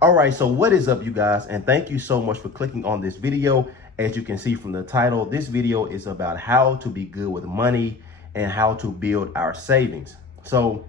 All right, so what is up, you guys? And thank you so much for clicking on this video. As you can see from the title, this video is about how to be good with money and how to build our savings. So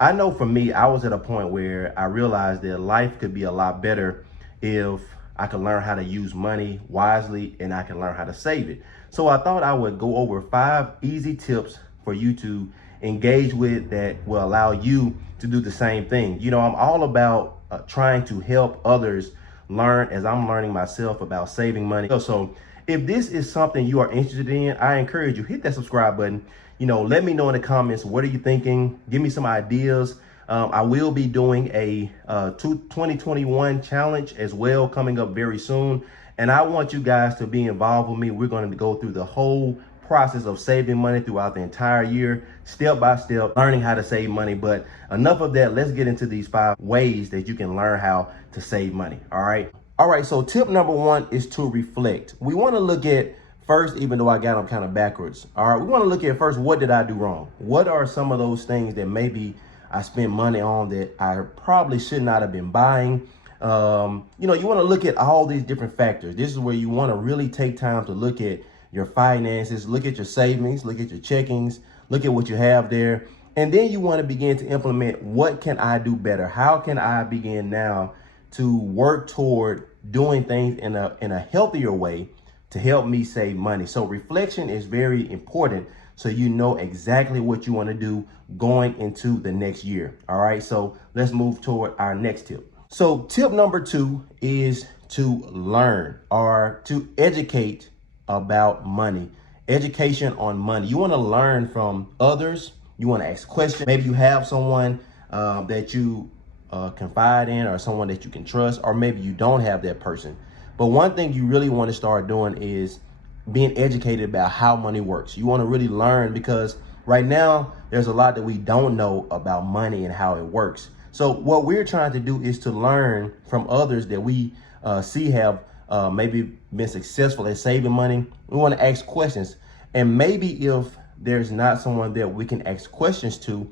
I know for me, I was at a point where I realized that life could be a lot better if I could learn how to use money wisely and I can learn how to save it. So I thought I would go over 5 easy tips for you to engage with that will allow you to do the same thing. You know, I'm all about trying to help others learn as I'm learning myself about saving money. So if this is something you are interested in, I encourage you, hit that subscribe button. You know, let me know in the comments, what are you thinking? Give me some ideas. I will be doing a 2021 challenge as well coming up very soon. And I want you guys to be involved with me. We're going to go through the whole process of saving money throughout the entire year, step by step, learning how to save money. But enough of that. Let's get into these 5 ways that you can learn how to save money. All right. So tip number 1 is to reflect. We want to look at first, even though I got them kind of backwards. All right. We want to look at first, what did I do wrong? What are some of those things that maybe I spent money on that I probably should not have been buying? You know, you want to look at all these different factors. This is where you want to really take time to look at your finances, look at your savings, look at your checkings, look at what you have there. And then you want to begin to implement, what can I do better? How can I begin now to work toward doing things in a healthier way to help me save money? So reflection is very important, so you know exactly what you want to do going into the next year. All right, so let's move toward our next tip. So tip number 2 is to learn or to educate about money. Education on money. You want to learn from others. You want to ask questions. Maybe you have someone that you confide in, or someone that you can trust, or maybe you don't have that person. But one thing you really want to start doing is being educated about how money works. You want to really learn, because right now there's a lot that we don't know about money and how it works. So what we're trying to do is to learn from others that we see have maybe been successful at saving money. We want to ask questions. And maybe if there's not someone that we can ask questions to,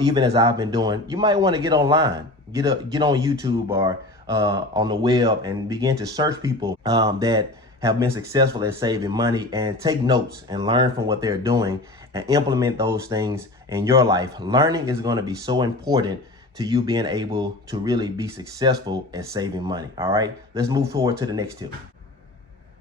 even as I've been doing, you might want to get online, get on YouTube or on the web, and begin to search people that have been successful at saving money, and take notes and learn from what they're doing and implement those things in your life. Learning is going to be so important to you being able to really be successful at saving money. All right, let's move forward to the next tip.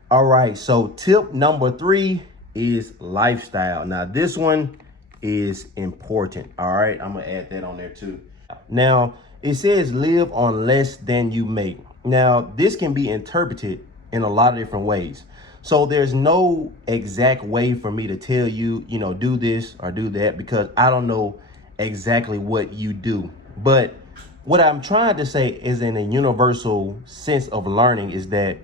All right, so tip number 3 is lifestyle. Now this one is important. All right, I'm gonna add that on there too. Now it says live on less than you make. Now this can be interpreted in a lot of different ways. So there's no exact way for me to tell you, you know, do this or do that, because I don't know exactly what you do. But what I'm trying to say is, in a universal sense of learning, is that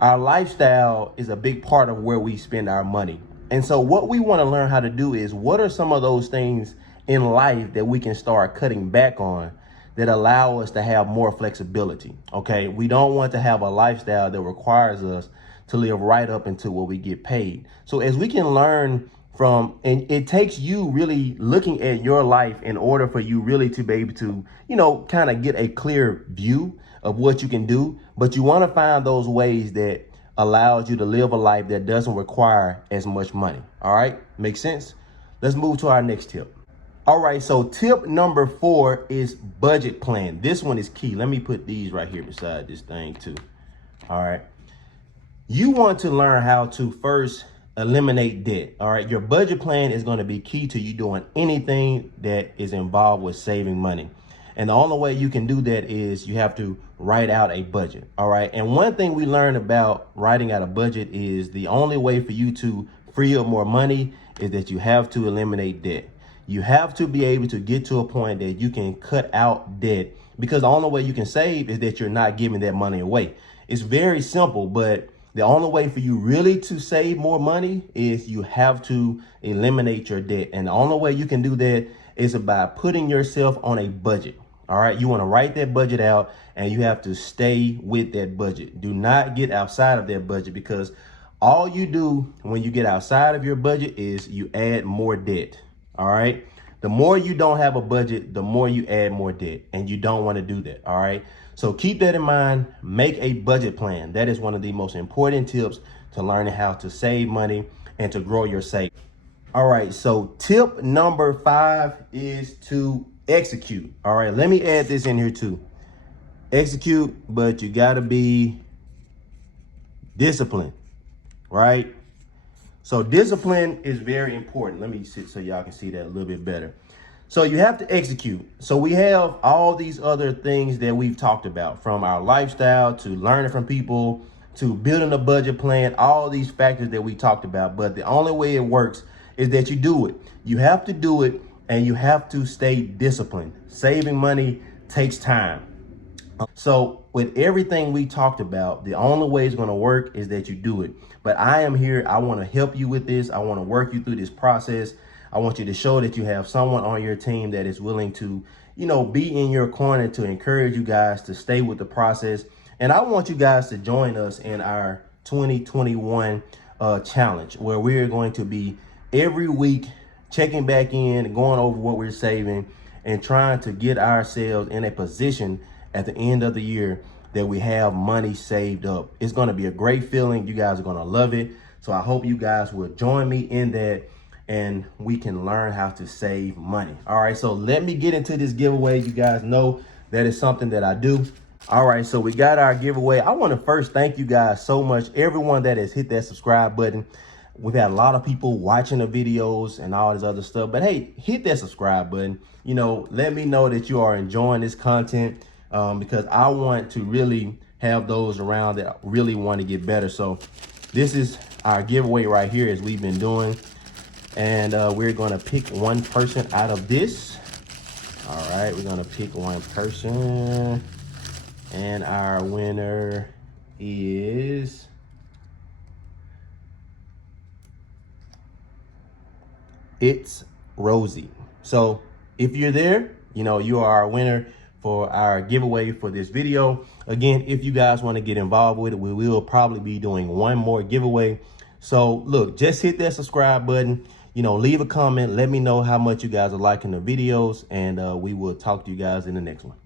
our lifestyle is a big part of where we spend our money. And so what we want to learn how to do is, what are some of those things in life that we can start cutting back on that allow us to have more flexibility? Okay, we don't want to have a lifestyle that requires us to live right up into what we get paid. So as we can learn from, and it takes you really looking at your life in order for you really to be able to, you know, kind of get a clear view of what you can do. But you want to find those ways that allows you to live a life that doesn't require as much money. All right, makes sense? Let's move to our next tip. All right, so tip number 4 is budget plan. This one is key. Let me put these right here beside this thing too. All right, you want to learn how to first eliminate debt. All right, your budget plan is going to be key to you doing anything that is involved with saving money. And the only way you can do that is you have to write out a budget. All right, and one thing we learned about writing out a budget is the only way for you to free up more money is that you have to eliminate debt. You have to be able to get to a point that you can cut out debt, because the only way you can save is that you're not giving that money away. It's very simple, but the only way for you really to save more money is you have to eliminate your debt. And the only way you can do that is by putting yourself on a budget. All right, you want to write that budget out, and you have to stay with that budget. Do not get outside of that budget, because all you do when you get outside of your budget is you add more debt. All right, the more you don't have a budget, the more you add more debt, and you don't want to do that. All right, So keep that in mind. Make a budget plan. That is one of the most important tips to learning how to save money and to grow your savings. All right, so tip number 5 is to execute. All right, let me add this in here too. Execute, but you gotta be disciplined, right? So discipline is very important. Let me sit so y'all can see that a little bit better. So you have to execute. So we have all these other things that we've talked about, from our lifestyle to learning from people to building a budget plan, all these factors that we talked about. But the only way it works is that you do it. You have to do it, and you have to stay disciplined. Saving money takes time. So with everything we talked about, the only way it's going to work is that you do it. But I am here. I want to help you with this. I want to work you through this process. I want you to show that you have someone on your team that is willing to, be in your corner to encourage you guys to stay with the process. And I want you guys to join us in our 2021 challenge, where we're going to be every week checking back in, going over what we're saving, and trying to get ourselves in a position at the end of the year that we have money saved up. It's going to be a great feeling. You guys are going to love it. So I hope you guys will join me in that, and we can learn how to save money. All right, so let me get into this giveaway. You guys know that is something that I do. All right, so we got our giveaway. I want to first thank you guys so much, everyone that has hit that subscribe button. We've had a lot of people watching the videos and all this other stuff, but hey, hit that subscribe button. Let me know that you are enjoying this content, because I want to really have those around that really want to get better. So this is our giveaway right here, as we've been doing. And we're going to pick one person out of this. All right, we're going to pick one person. And our winner is It's Rosie. So if you're there, you are our winner for our giveaway for this video. Again, if you guys want to get involved with it, we will probably be doing one more giveaway. So look, just hit that subscribe button, leave a comment. Let me know how much you guys are liking the videos, and we will talk to you guys in the next one.